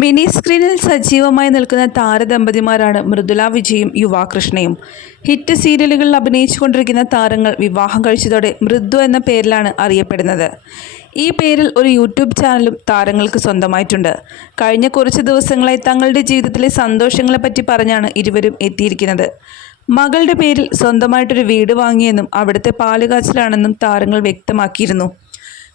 Mini സ്ക്രീനിൽ സജീവമായി നിൽക്കുന്ന താരദമ്പതിമാരാണ് മൃദുല വിജയും യുവാകൃഷ്ണയും ഹിറ്റ് സീരിയലുകളിൽ അഭിനയിച്ചുകൊണ്ടിരിക്കുന്ന താരങ്ങൾ വിവാഹം കഴിച്ചതോടെ മൃദു എന്ന പേരിലാണ് അറിയപ്പെടുന്നത്. ഈ പേരിൽ ഒരു യൂട്യൂബ് ചാനലും താരങ്ങൾക്ക് സ്വന്തമായിട്ടുണ്ട്. കഴിഞ്ഞ കുറച്ച് ദിവസങ്ങളായി തങ്ങളുടെ ജീവിതത്തിലെ സന്തോഷങ്ങളെപ്പറ്റി പറഞ്ഞാണ് ഇരുവരും എത്തിയിരിക്കുന്നത്. മകളുടെ പേരിൽ സ്വന്തമായിട്ടൊരു വീട് വാങ്ങിയെന്നും അവിടുത്തെ പാലുകാച്ചിലാണെന്നും താരങ്ങൾ വ്യക്തമാക്കിയിരുന്നു.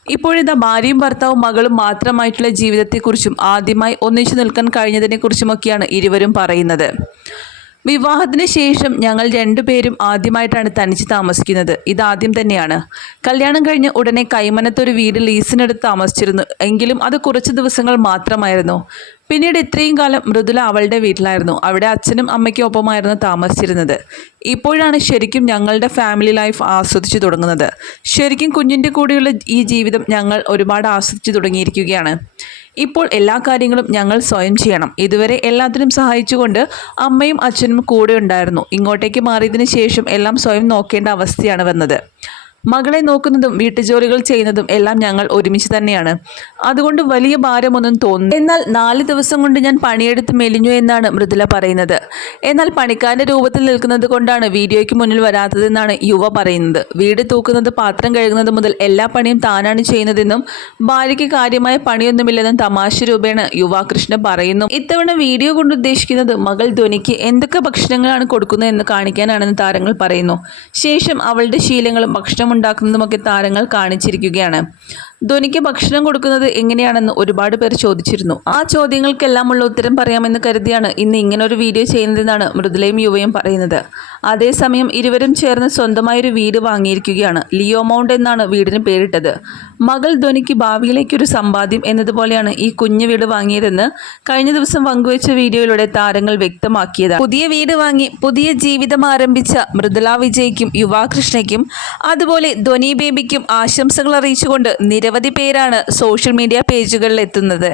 ഇപ്പോഴിതാ ഭാര്യയും ഭർത്താവും മകളും മാത്രമായിട്ടുള്ള ജീവിതത്തെക്കുറിച്ചും ആദ്യമായി ഒന്നിച്ചു നിൽക്കാൻ കഴിഞ്ഞതിനെക്കുറിച്ചുമൊക്കെയാണ് ഇരുവരും പറയുന്നത്. വിവാഹത്തിന് ശേഷം ഞങ്ങൾ രണ്ടുപേരും ആദ്യമായിട്ടാണ് തനിച്ച് താമസിക്കുന്നത്. ഇതാദ്യം തന്നെയാണ്. കല്യാണം കഴിഞ്ഞ് ഉടനെ കൈമനത്തൊരു വീട് ലീസിനെടുത്ത് താമസിച്ചിരുന്നു. എങ്കിലും അത് കുറച്ച് ദിവസങ്ങൾ മാത്രമായിരുന്നു. പിന്നീട് ഇത്രയും കാലം മൃദുല അവളുടെ വീട്ടിലായിരുന്നു. അവിടെ അച്ഛനും അമ്മയ്ക്കും ഒപ്പമായിരുന്നു താമസിച്ചിരുന്നത്. ഇപ്പോഴാണ് ശരിക്കും ഞങ്ങളുടെ ഫാമിലി ലൈഫ് ആസ്വദിച്ചു തുടങ്ങുന്നത്. ശരിക്കും കുഞ്ഞിന്റെ കൂടെയുള്ള ഈ ജീവിതം ഞങ്ങൾ ഒരുപാട് ആസ്വദിച്ചു തുടങ്ങിയിരിക്കുകയാണ്. ഇപ്പോൾ എല്ലാ കാര്യങ്ങളും ഞങ്ങൾ സ്വയം ചെയ്യണം. ഇതുവരെ എല്ലാത്തിനും സഹായിച്ചുകൊണ്ട് അമ്മയും അച്ഛനും കൂടെ ഉണ്ടായിരുന്നു. ഇങ്ങോട്ടേക്ക് മാറിയതിന് ശേഷം എല്ലാം സ്വയം നോക്കേണ്ട അവസ്ഥയാണ് വന്നത്. മകളെ നോക്കുന്നതും വീട്ടുജോലികൾ ചെയ്യുന്നതും എല്ലാം ഞങ്ങൾ ഒരുമിച്ച് തന്നെയാണ്. അതുകൊണ്ട് വലിയ ഭാരമൊന്നും തോന്നുന്നു എന്നാൽ നാല് ദിവസം കൊണ്ട് ഞാൻ പണിയെടുത്ത് മെലിഞ്ഞു എന്നാണ് മൃദുല പറയുന്നത്. എന്നാൽ പണിക്കാരന്റെ രൂപത്തിൽ നിൽക്കുന്നത് കൊണ്ടാണ് വീഡിയോയ്ക്ക് മുന്നിൽ വരാത്തതെന്നാണ് യുവ പറയുന്നത്. വീട് തൂക്കുന്നത് പാത്രം കഴുകുന്നത് മുതൽ എല്ലാ പണിയും താനാണ് ചെയ്യുന്നതെന്നും ഭാര്യയ്ക്ക് കാര്യമായ പണിയൊന്നുമില്ലെന്നും തമാശ രൂപേണ യുവാകൃഷ്ണ പറയുന്നു. ഇത്തവണ വീഡിയോ കൊണ്ട് ഉദ്ദേശിക്കുന്നത് മകൾ ധ്വനിക്ക് എന്തൊക്കെ ഭക്ഷണങ്ങളാണ് കൊടുക്കുന്നത് എന്ന് കാണിക്കാനാണെന്ന് താരങ്ങൾ പറയുന്നു. ശേഷം അവളുടെ ശീലങ്ങളും ഭക്ഷണം ഉണ്ടാക്കുന്നതുമൊക്കെ താരങ്ങൾ കാണിച്ചിരിക്കുകയാണ്. ധോനിക്ക് ഭക്ഷണം കൊടുക്കുന്നത് എങ്ങനെയാണെന്ന് ഒരുപാട് പേർ ചോദിച്ചിരുന്നു. ആ ചോദ്യങ്ങൾക്കെല്ലാമുള്ള ഉത്തരം പറയാമെന്ന് കരുതിയാണ് ഇന്ന് ഇങ്ങനെ ഒരു വീഡിയോ ചെയ്യുന്നതെന്നാണ് മൃദുലയും യുവയും പറയുന്നത്. അതേസമയം ഇരുവരും ചേർന്ന് സ്വന്തമായൊരു വീട് വാങ്ങിയിരിക്കുകയാണ്. ലിയോ മൗണ്ട് എന്നാണ് വീടിന് പേരിട്ടത്. മകൾ ധോനിക്ക് ഭാവിയിലേക്കൊരു സമ്പാദ്യം എന്നതുപോലെയാണ് ഈ കുഞ്ഞു വീട് വാങ്ങിയതെന്ന് കഴിഞ്ഞ ദിവസം പങ്കുവച്ച വീഡിയോയിലൂടെ താരങ്ങൾ വ്യക്തമാക്കിയത് പുതിയ വീട് വാങ്ങി പുതിയ ജീവിതം ആരംഭിച്ച മൃദുല വിജയ്ക്കും യുവാകൃഷ്ണയ്ക്കും അതുപോലെ ധോനി ബേബിക്കും ആശംസകൾ അറിയിച്ചുകൊണ്ട് നിരവധി പേരാണ് സോഷ്യൽ മീഡിയ പേജുകളിൽ എത്തുന്നത്